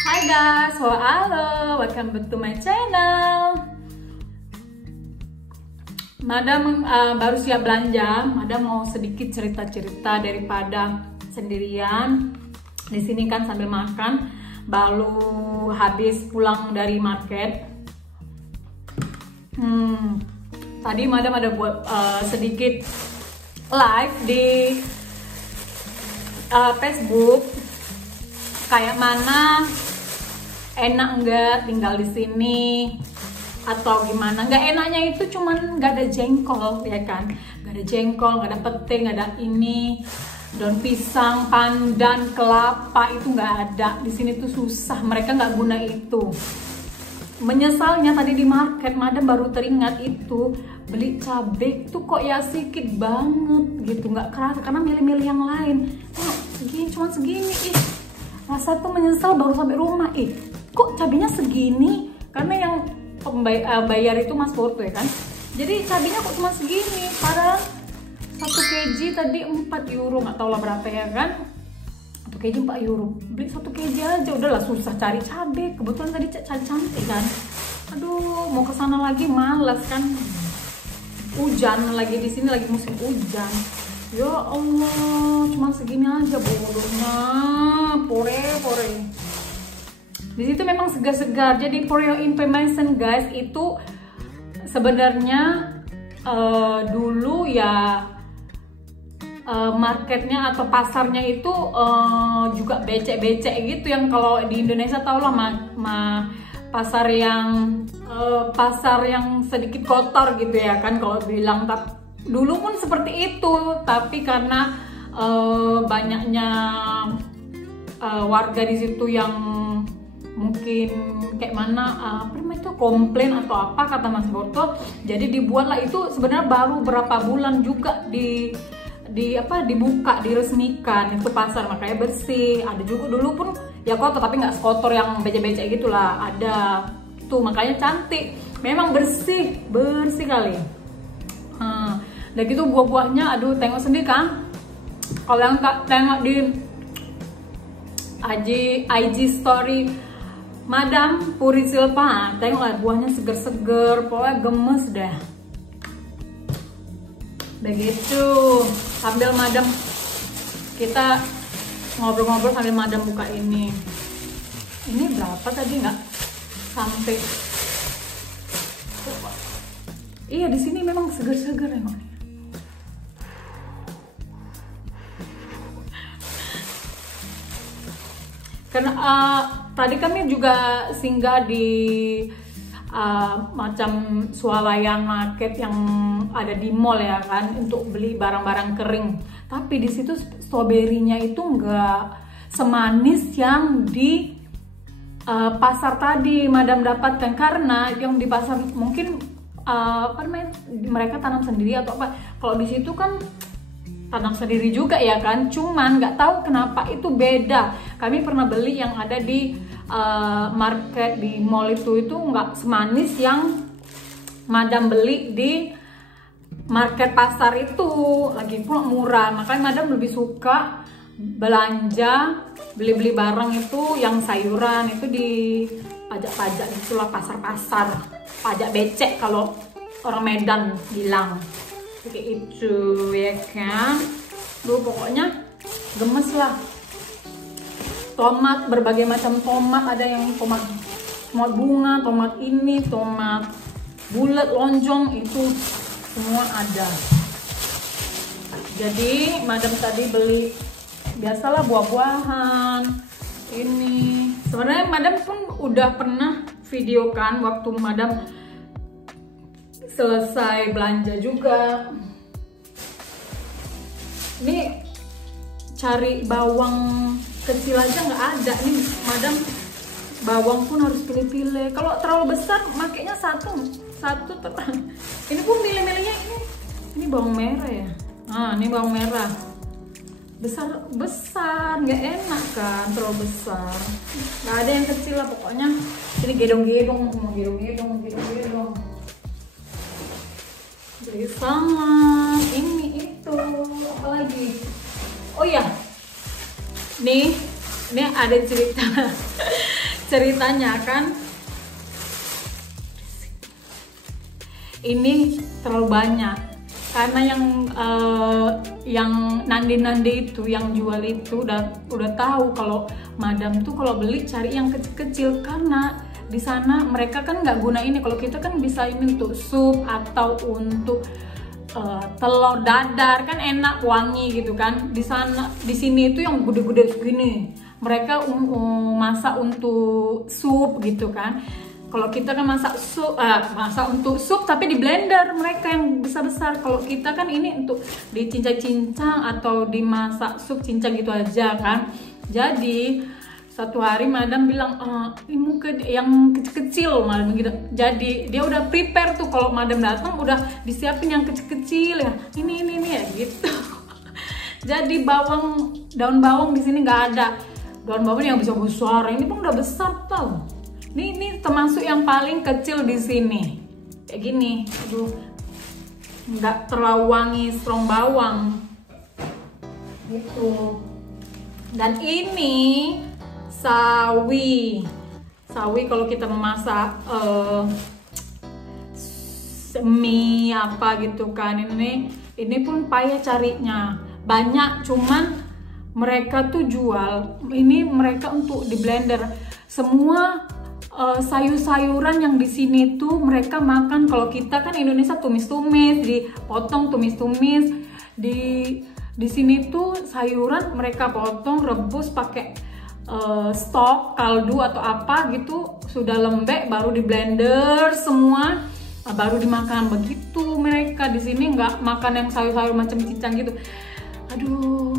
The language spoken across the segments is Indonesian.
Hai guys, halo, welcome back to my channel. Madam baru siap belanja. Madam mau sedikit cerita-cerita daripada sendirian. Di sini kan sambil makan, baru habis pulang dari market. Tadi Madam ada buat sedikit live di Facebook. Kayak mana, enak nggak tinggal di sini atau gimana? Nggak enaknya itu cuman nggak ada jengkol, ya kan? Nggak ada jengkol, nggak ada pete, nggak ada ini, daun pisang, pandan, kelapa itu nggak ada. Di sini tuh susah, mereka nggak guna itu. Menyesalnya tadi di market, Madam baru teringat itu beli cabai tuh kok ya sedikit banget gitu, nggak kerasa karena milih-milih yang lain. Segini, cuma segini, rasa tuh menyesal baru sampai rumah. Kok cabenya segini? Karena yang bayar itu Mas Porto, ya kan? Jadi cabenya kok cuma segini, padahal 1 kg tadi 4 euro, nggak tahu lah berapa, ya kan? 1 kg 4 euro, beli 1 kg aja udahlah, susah cari cabai. Kebetulan tadi cari cantik kan, aduh mau kesana lagi malas kan, hujan lagi, di sini lagi musim hujan. Ya Allah, cuma segini aja bodohnya, pore. Di situ memang segar-segar. Jadi for your information guys, itu sebenarnya dulu ya marketnya atau pasarnya itu juga becek-becek gitu, yang kalau di Indonesia tau lah pasar yang sedikit kotor gitu ya kan kalau bilang. Dulu pun seperti itu, tapi karena banyaknya warga di situ yang mungkin kayak mana apa namanya itu komplain atau apa kata Mas Porto, jadi dibuatlah itu. Sebenarnya baru berapa bulan juga dibuka, diresmikan itu pasar, makanya bersih. Ada juga dulu pun ya kotor, tapi nggak sekotor yang becek-becek gitulah, ada tuh, makanya cantik. Memang bersih kali. Dan gitu buah-buahnya, aduh tengok sendiri kan. Kalau yang tengok di IG story Madam Puri Silva, tengoklah buahnya seger-seger, pokoknya gemes deh. Begitu, sambil Madam kita ngobrol-ngobrol sambil Madam buka ini. Ini berapa tadi, nggak sampai. Iya, di sini memang seger-seger emang. Karena tadi kami juga singgah di macam swalayan market yang ada di mall, ya kan, untuk beli barang-barang kering. Tapi di situ stroberinya itu nggak semanis yang di pasar tadi Madam dapatkan, karena yang di pasar mungkin mereka tanam sendiri atau apa. Kalau di situ kan tanam sendiri juga, ya kan, cuman nggak tahu kenapa itu beda. Kami pernah beli yang ada di market di mall itu nggak semanis yang Madam beli di market pasar itu. Lagi pula murah, makanya Madam lebih suka belanja beli barang itu yang sayuran itu di pajak itulah, pasar pajak becek kalau orang Medan bilang kayak itu, ya kan. Pokoknya gemes lah. Tomat, berbagai macam tomat, ada yang tomat bunga, tomat ini, tomat bulat, lonjong, itu semua ada. Jadi Madam tadi beli biasalah buah-buahan ini. Sebenarnya Madam pun udah pernah videokan waktu Madam selesai belanja juga. Ini cari bawang kecil aja nggak ada. Ini Madam bawang pun harus pilih-pilih. Kalau terlalu besar makanya satu ini pun milih-milihnya ini bawang merah ya. Ini bawang merah besar nggak enak kan, terlalu besar. Nggak ada yang kecil lah pokoknya. Ini gedong-gedong. Jadi salad, ini itu, apalagi? Oh ya, nih ada cerita. ceritanya kan ini terlalu banyak karena yang nandi itu, yang jual itu udah tahu kalau madam tuh kalau beli cari yang kecil-kecil, karena di sana mereka kan nggak guna ini. Kalau kita kan bisa ini untuk sup atau untuk telur dadar kan enak, wangi gitu kan. Di sini itu yang gede-gede segini mereka masak untuk sup gitu kan. Kalau kita kan masak untuk sup tapi di blender, mereka yang besar-besar. Kalau kita kan ini untuk dicincang-cincang atau dimasak sup cincang gitu aja kan. Jadi satu hari madam bilang ini yang kecil-kecil madam gitu. Jadi dia udah prepare tuh, kalau madam datang udah disiapin yang kecil-kecil ya. Ini ya gitu. Jadi daun bawang di sini nggak ada. Daun bawang yang bisa besar, ini pun udah besar tau. Ini termasuk yang paling kecil di sini. Kayak gini. Aduh. Nggak terlalu wangi strong bawang. Gitu. Dan ini sawi. Sawi kalau kita memasak mie apa gitu kan. Ini pun payah carinya. Banyak, cuman mereka tuh jual. Ini mereka untuk di blender. Semua sayur-sayuran yang di sini tuh mereka makan. Kalau kita kan Indonesia tumis-tumis, dipotong tumis-tumis. Di sini tuh sayuran mereka potong, rebus pakai stok kaldu atau apa gitu, sudah lembek baru di blender semua, baru dimakan. Begitu mereka di sini, nggak makan yang sayur-sayur macam cincang gitu. Aduh,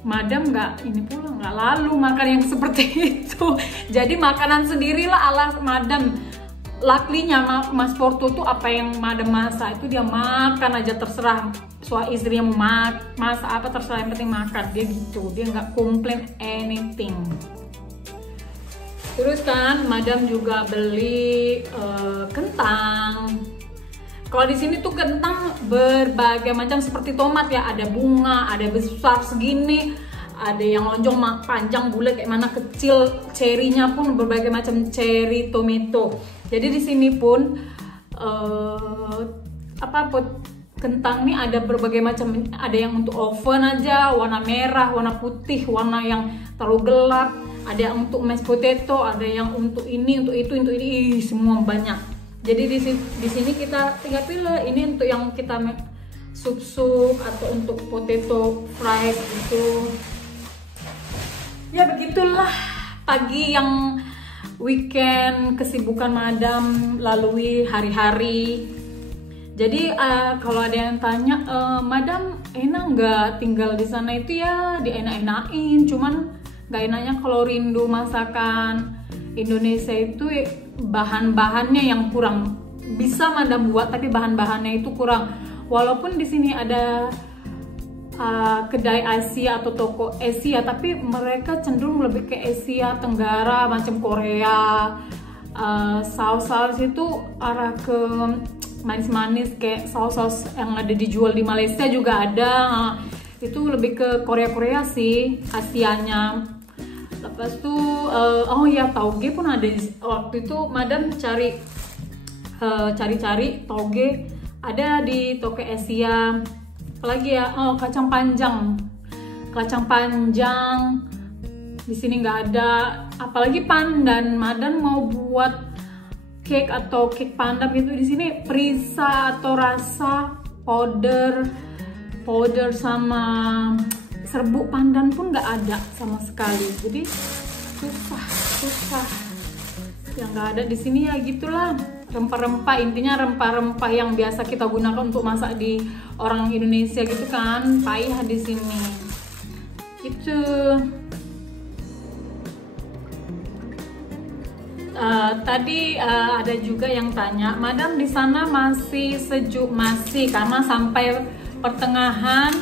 madam nggak ini pula nggak lalu makan yang seperti itu. Jadi makanan sendirilah ala madam. Luckily-nya Mas Porto tuh apa yang madam masak itu dia makan aja, terserah suami istri yang masak apa terserah, yang penting makan. Dia gitu, dia nggak komplain anything. Terus kan madam juga beli kentang. Kalau di sini tuh kentang berbagai macam, seperti tomat ya, ada bunga, ada besar segini, ada yang lonjong panjang bulat kayak mana, kecil, cherry-nya pun berbagai macam cherry, tomato. Jadi di sini pun kentang nih ada berbagai macam, ada yang untuk oven aja, warna merah, warna putih, warna yang terlalu gelap, ada yang untuk mashed potato, ada yang untuk ini, untuk itu, semua banyak. Jadi di sini kita tinggal pilih ini untuk yang kita sup atau untuk potato fries gitu. Ya begitulah pagi yang weekend kesibukan madam lalui hari-hari. Jadi kalau ada yang tanya, madam enak nggak tinggal di sana? Itu ya dienak-enakin, cuman nggak enaknya kalau rindu masakan Indonesia itu bahan-bahannya yang kurang. Bisa madam buat tapi bahan-bahannya itu kurang. Walaupun di sini ada kedai Asia atau toko Asia, tapi mereka cenderung lebih ke Asia Tenggara, macam Korea. Saus-saus itu arah ke manis-manis, kayak saus-saus yang ada dijual di Malaysia juga ada. Itu lebih ke Korea-Korea sih, Asianya. Lepas itu oh ya, tauge pun ada. Waktu itu madam cari-cari tauge ada di toko Asia. Apalagi ya, kacang panjang di sini nggak ada. Apalagi pandan, madam mau buat cake atau cake pandan gitu, di sini perisa atau rasa powder sama serbuk pandan pun nggak ada sama sekali. Jadi susah. Yang nggak ada di sini ya gitulah, rempah-rempah, intinya rempah-rempah yang biasa kita gunakan untuk masak di orang Indonesia gitu kan, payah di sini. Gitu. Tadi ada juga yang tanya, madam di sana masih sejuk? Masih, karena sampai pertengahan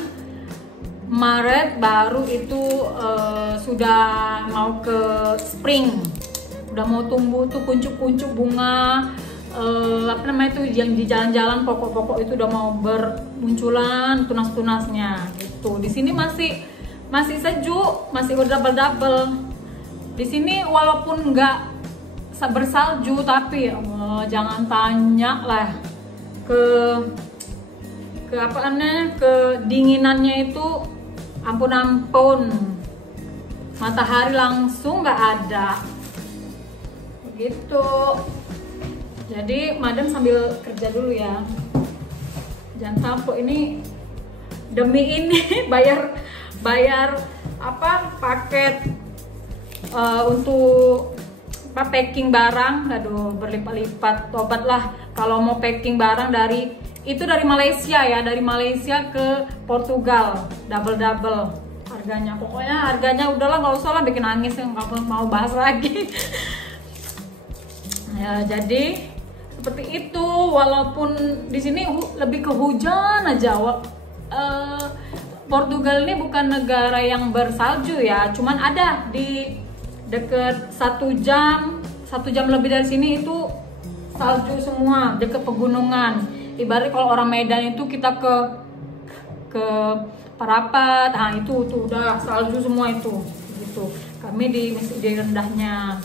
Maret baru itu sudah mau ke spring, udah mau tumbuh tuh kuncup-kuncup bunga, apa namanya itu yang di jalan-jalan, pokok-pokok itu udah mau bermunculan tunas-tunasnya gitu. Di sini masih sejuk, masih berdouble-double. Di sini walaupun nggak bersalju, tapi jangan tanya lah ke apaannya, kedinginannya itu ampun, matahari langsung nggak ada begitu. Jadi madam sambil kerja dulu ya, jangan sampai ini demi ini bayar apa paket untuk packing barang, aduh berlipat-lipat. Tobat lah kalau mau packing barang dari Malaysia ya, dari Malaysia ke Portugal, double harganya. Pokoknya harganya udahlah, nggak usah lah bikin nangis, nggak mau bahas lagi. Ya jadi seperti itu, walaupun di sini lebih ke hujan aja. Portugal ini bukan negara yang bersalju ya, cuman ada di deket 1 jam lebih dari sini itu salju semua, deket pegunungan. Ibarat kalau orang Medan itu kita ke Parapat, nah itu tuh udah salju semua itu gitu. Kami di rendahnya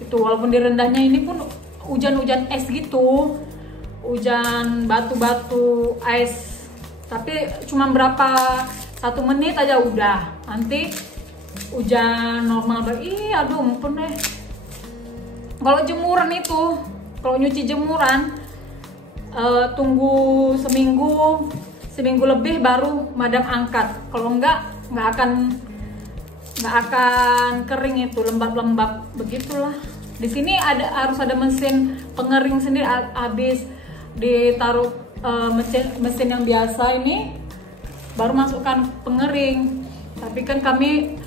itu, walaupun di rendahnya ini pun hujan-hujan es gitu, hujan batu-batu es, tapi cuma berapa 1 menit aja udah, nanti hujan normal. Aduh ampun deh. Kalau jemuran itu, kalau nyuci jemuran tunggu seminggu lebih baru madam angkat. Kalau enggak akan kering, itu lembab-lembab begitulah. Di sini harus ada mesin pengering sendiri. Habis ditaruh mesin yang biasa ini baru masukkan pengering. Tapi kan kami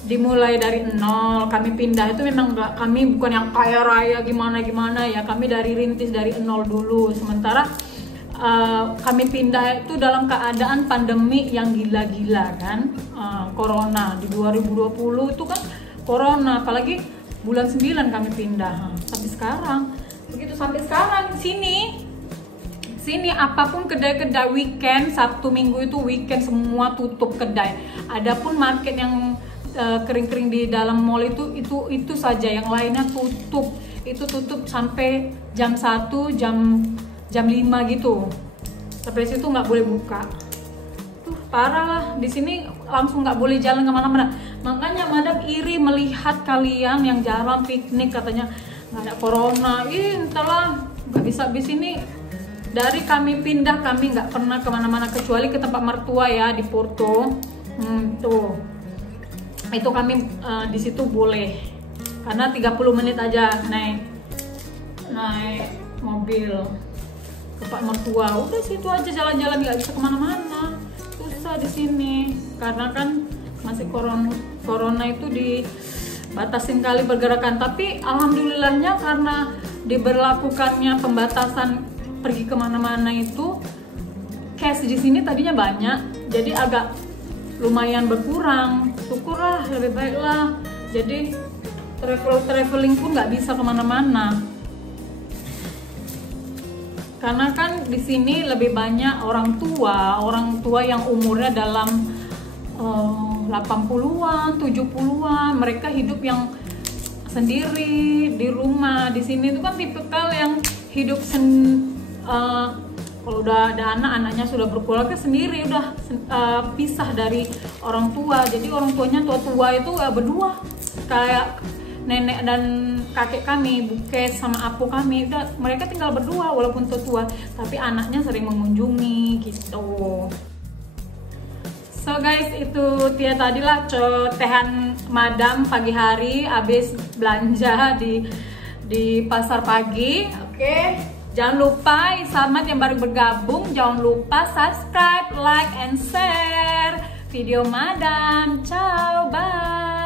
dimulai dari nol, kami pindah itu memang kami bukan yang kaya raya gimana ya, kami dari rintis dari nol dulu. Sementara kami pindah itu dalam keadaan pandemi yang gila-gila kan, corona di 2020 itu kan corona, apalagi bulan 9 kami pindah sampai sekarang begitu. Sampai sekarang sini apapun kedai-kedai weekend, Sabtu Minggu itu weekend semua tutup kedai. Adapun market yang kering-kering di dalam mall itu saja, yang lainnya tutup. Itu tutup sampai jam 1, jam 5 gitu. Sampai situ nggak boleh buka. Parah lah, di sini langsung nggak boleh jalan kemana-mana. Makanya madam iri melihat kalian yang jarang piknik, katanya nggak ada corona. Entahlah, nggak bisa. Di sini dari kami pindah, kami nggak pernah kemana-mana kecuali ke tempat mertua ya di Porto. Tuh, itu kami di situ boleh, karena 30 menit aja naik mobil ke Pak mertua. Udah situ aja jalan-jalan, nggak bisa kemana-mana. Susah di sini karena kan masih corona itu dibatasin kali pergerakan. Tapi alhamdulillahnya karena diberlakukannya pembatasan pergi kemana-mana itu, cash di sini tadinya banyak, jadi agak lumayan berkurang. Syukurlah, lebih baik lah. Jadi traveling pun nggak bisa kemana-mana. Karena kan di sini lebih banyak orang tua yang umurnya dalam 80-an, 70-an. Mereka hidup yang sendiri di rumah. Di sini itu kan tipikal yang hidup kalau udah ada anaknya sudah berkeluarga sendiri, udah pisah dari orang tua. Jadi orang tuanya tua itu berdua, kayak nenek dan kakek kami, Bukes sama Apu kami, udah mereka tinggal berdua walaupun tua, tapi anaknya sering mengunjungi gitu. So guys, itu dia tadilah cetehan madam pagi hari habis belanja di pasar pagi. Oke. Jangan lupa, selamat yang baru bergabung, jangan lupa subscribe, like, and share video madam. Ciao, bye.